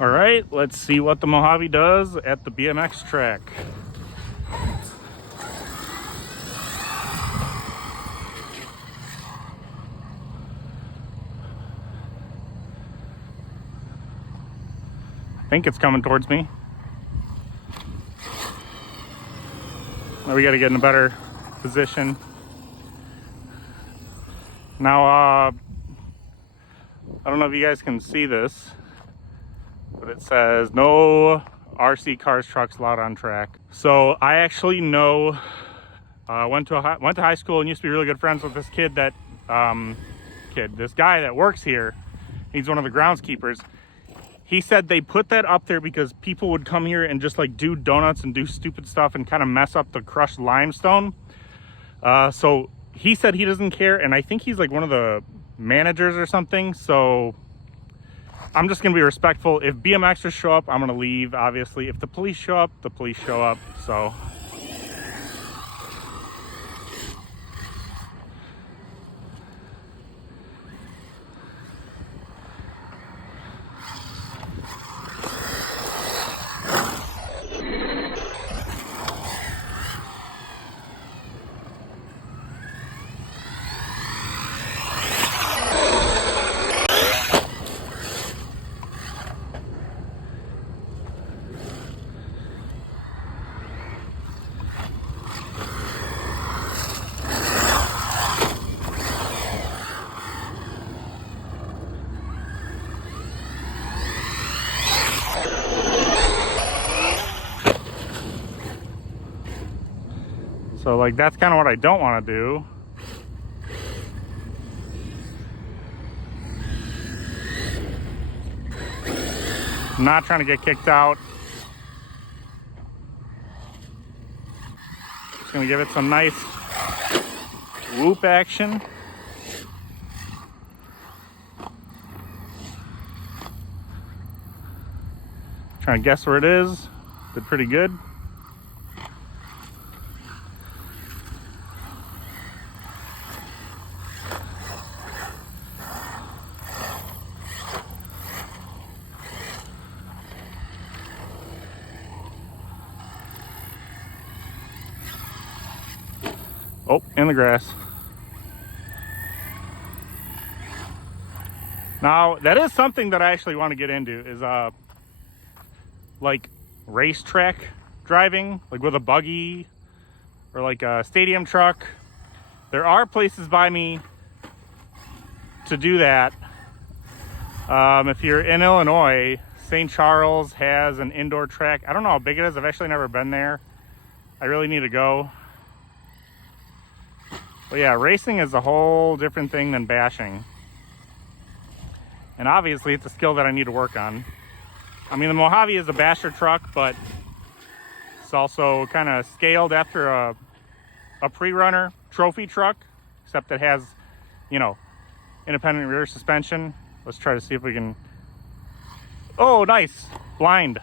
All right, let's see what the Mojave does at the BMX track. I think it's coming towards me. Now we got to get in a better position. Now, I don't know if you guys can see this, but it says no RC cars, trucks allowed on track. So I actually know, went to high school and used to be really good friends with this kid that, this guy that works here. He's one of the groundskeepers. He said they put that up there because people would come here and just like do donuts and do stupid stuff and kind of mess up the crushed limestone. So he said he doesn't care, and I think he's like one of the managers or something. So I'm just gonna be respectful. If BMXers show up, I'm gonna leave, obviously. If the police show up, the police show up. So like that's kind of what I don't want to do. I'm not trying to get kicked out. Just gonna give it some nice whoop action. Trying to guess where it is. Did pretty good. Oh, in the grass. Now, that is something that I actually want to get into is like racetrack driving, like with a buggy or like a stadium truck. There are places by me to do that. If you're in Illinois, St. Charles has an indoor track. I don't know how big it is. I've actually never been there. I really need to go. But yeah, racing is a whole different thing than bashing. And obviously it's a skill that I need to work on. I mean, the Mojave is a basher truck, but it's also kind of scaled after a pre-runner trophy truck, except it has, you know, independent rear suspension. Let's try to see if we can. Oh, nice. Blind.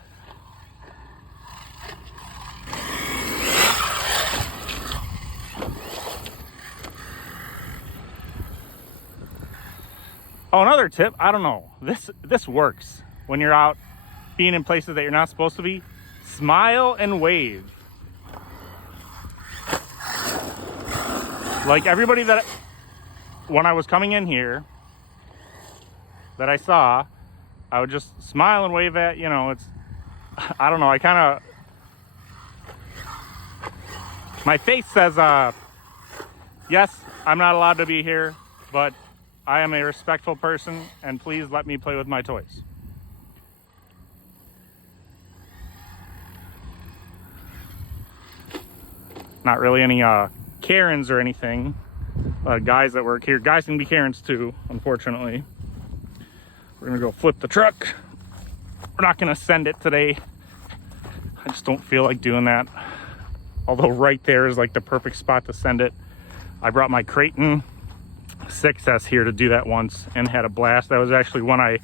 Oh, another tip, I don't know, this works when you're out being in places that you're not supposed to be. Smile and wave. Like everybody that, when I was coming in here, that I saw, I would just smile and wave at, you know, it's, I don't know, I kind of, my face says, yes, I'm not allowed to be here, but I am a respectful person, and please let me play with my toys. Not really any Karens or anything. Guys that work here. Guys can be Karens too, unfortunately. We're gonna go flip the truck. We're not gonna send it today. I just don't feel like doing that. Although right there is like the perfect spot to send it. I brought my Creighton 6S here to do that once and had a blast. That was actually when I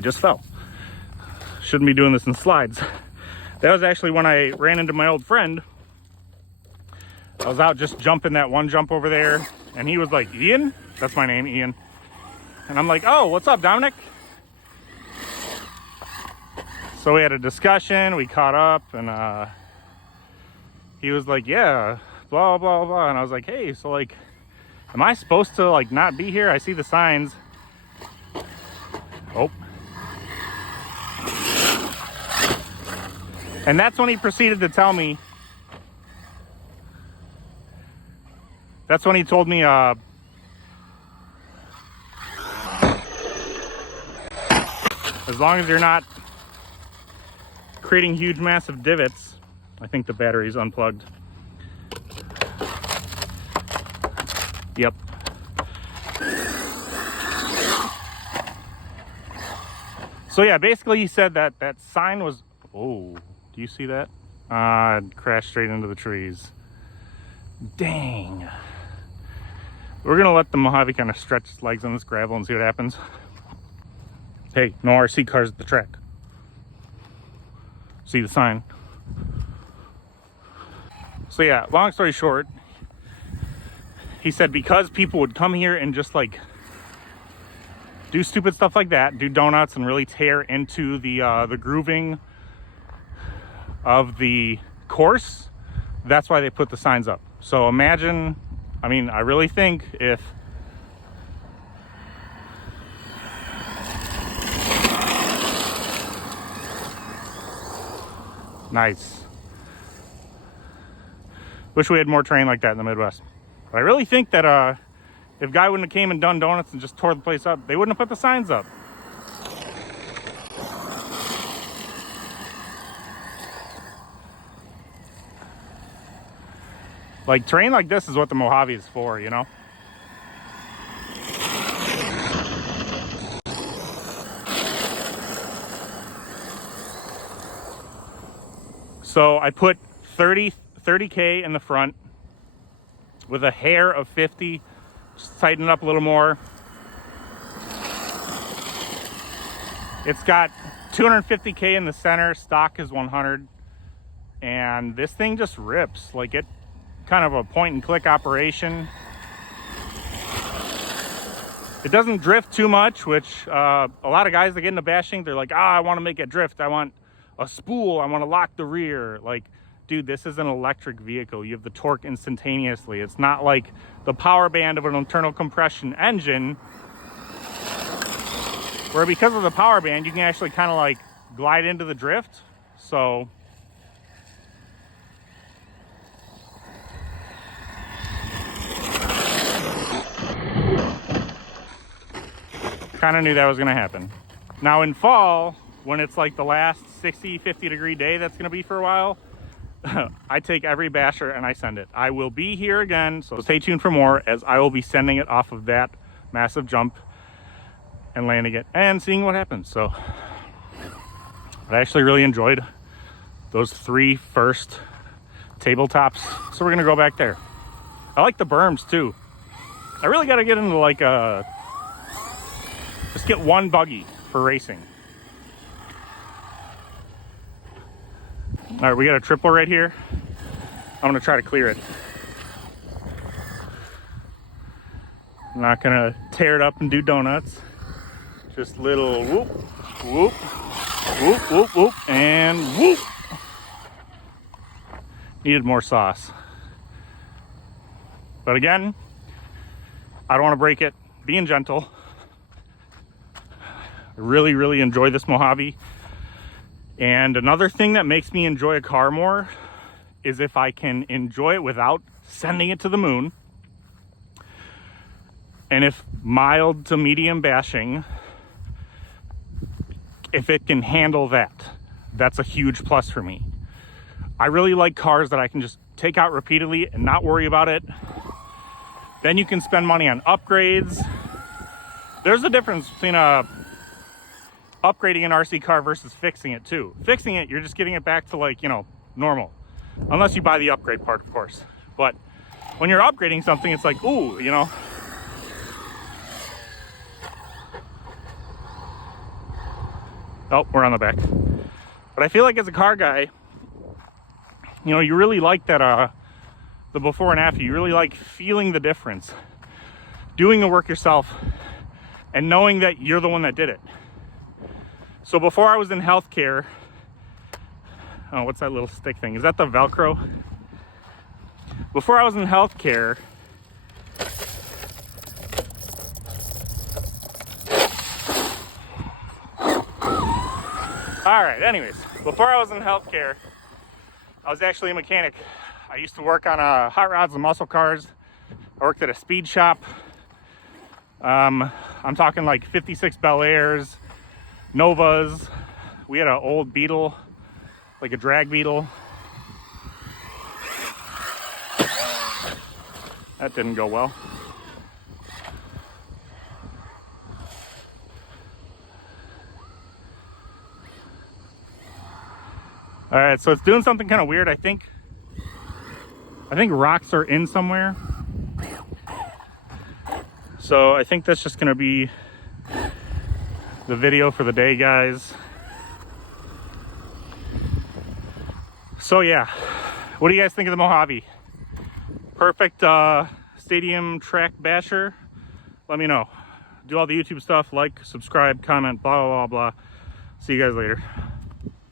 just fell. Shouldn't be doing this in slides. That was actually when I ran into my old friend. I was out just jumping that one jump over there, and he was like, Ian? That's my name, Ian. And I'm like, oh, what's up, Dominic? So we had a discussion, we caught up, and he was like, yeah, blah, blah, blah. And I was like, hey, so like, am I supposed to like not be here? I see the signs. Oh. And that's when he proceeded to tell me, that's when he told me, as long as you're not creating huge, massive divots. I think the battery's unplugged. Yep. So yeah, basically he said that that sign was, oh, do you see that? It crashed straight into the trees. Dang. We're gonna let the Mojave kind of stretch its legs on this gravel and see what happens. Hey, no RC cars at the track. See the sign. So yeah, long story short, he said because people would come here and just like do stupid stuff like that, do donuts and really tear into the grooving of the course, that's why they put the signs up. So imagine, I mean, I really think if nice. Wish we had more terrain like that in the Midwest. But I really think that if Guy wouldn't have came and done donuts and just tore the place up, they wouldn't have put the signs up. Like, terrain like this is what the Mojave is for, you know? So I put 30K in the front with a hair of 50, just tighten it up a little more. It's got 250K in the center, stock is 100, and this thing just rips. Like, it kind of a point and click operation. It doesn't drift too much, which a lot of guys that get into bashing, they're like, I want to make it drift, I want a spool, I want to lock the rear. Like, dude, this is an electric vehicle. You have the torque instantaneously. It's not like the power band of an internal compression engine, where because of the power band, you can actually kind of like glide into the drift. So kind of knew that was going to happen. Now in fall, when it's like the last 60, 50 degree day that's going to be for a while, I take every basher and I send it. I will be here again, so stay tuned for more, as I will be sending it off of that massive jump and landing it and seeing what happens. So I actually really enjoyed those 3 first tabletops, so we're gonna go back there. I like the berms too. I really got to get into like just get one buggy for racing. All right, we got a triple right here. I'm gonna try to clear it. I'm not gonna tear it up and do donuts. Just little whoop, whoop, whoop, whoop, whoop, and whoop. Needed more sauce. But again, I don't want to break it. Being gentle. I really, really enjoy this Mojave. And another thing that makes me enjoy a car more is if I can enjoy it without sending it to the moon. And if mild to medium bashing, if it can handle that, that's a huge plus for me. I really like cars that I can just take out repeatedly and not worry about it. Then you can spend money on upgrades. There's a difference between upgrading an RC car versus fixing it too. Fixing it, you're just getting it back to like, you know, normal. Unless you buy the upgrade part, of course. But when you're upgrading something, it's like, ooh, you know. Oh, we're on the back. But I feel like as a car guy, you know, you really like that, the before and after. You really like feeling the difference. Doing the work yourself and knowing that you're the one that did it. So before I was in healthcare, Oh, what's that little stick thing? Is that the Velcro? Before I was in healthcare, all right, anyways, before I was in healthcare, I was actually a mechanic. I used to work on hot rods and muscle cars. I worked at a speed shop. I'm talking like 56 Bel Airs, Novas. We had an old Beetle, like a drag Beetle. That didn't go well. All right, so it's doing something kind of weird. I think rocks are in somewhere. So I think that's just gonna be the video for the day, guys. So yeah, what do you guys think of the Mojave? Perfect stadium track basher? Let me know. Do all the YouTube stuff, like, subscribe, comment, blah, blah, blah, blah. See you guys later.